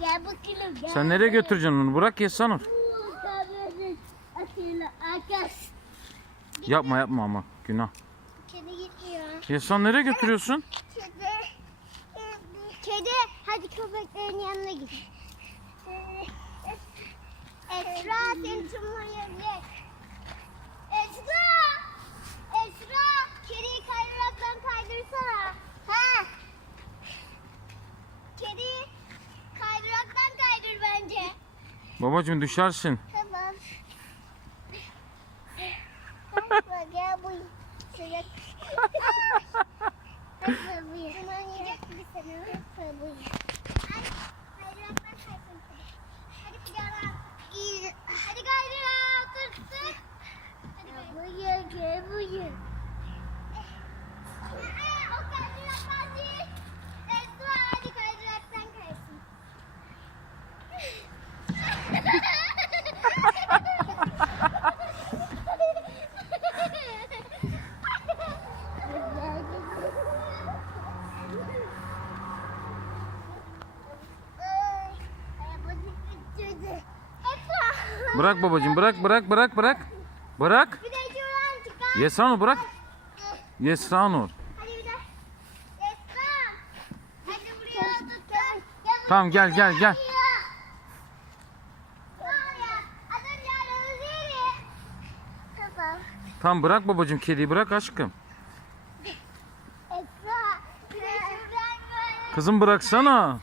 Gel bakalım. Gel. Sen nereye götüreceksin onu? Bırak Yesanur. Yapma yapma ama. Günah. Kedi gitmiyor. Yesan nereye götürüyorsun? Kedi. Hadi köpeklerin yanına git. Esra seni tırmanabilir. Esra! Esra! Kediyi kaydıraktan kaydırsana. Ha? Kediyi kaydıraktan kaydır bence. Babacığım düşersin. Tamam. Gel bu. Sıcak. Tırmanacak gibi seni. Hadi kaydıraktan kaysın. Hadi kucağına. Hadi kaydırak. Tut. Hadi kaydırak. Gel buyur. O kaydıraktan değil. Esra hadi kaydıraktan kaysın. Bırak babacığım bırak. Bırak. Bir de şuradan çıkar. Yesanur bırak. Yesanur. Hadi bir de. Esra. Hadi buraya tut. Tamam gel. Tamam bırak babacığım kediyi bırak aşkım. Esra. Bir de şuradan böyle. Kızım bıraksana.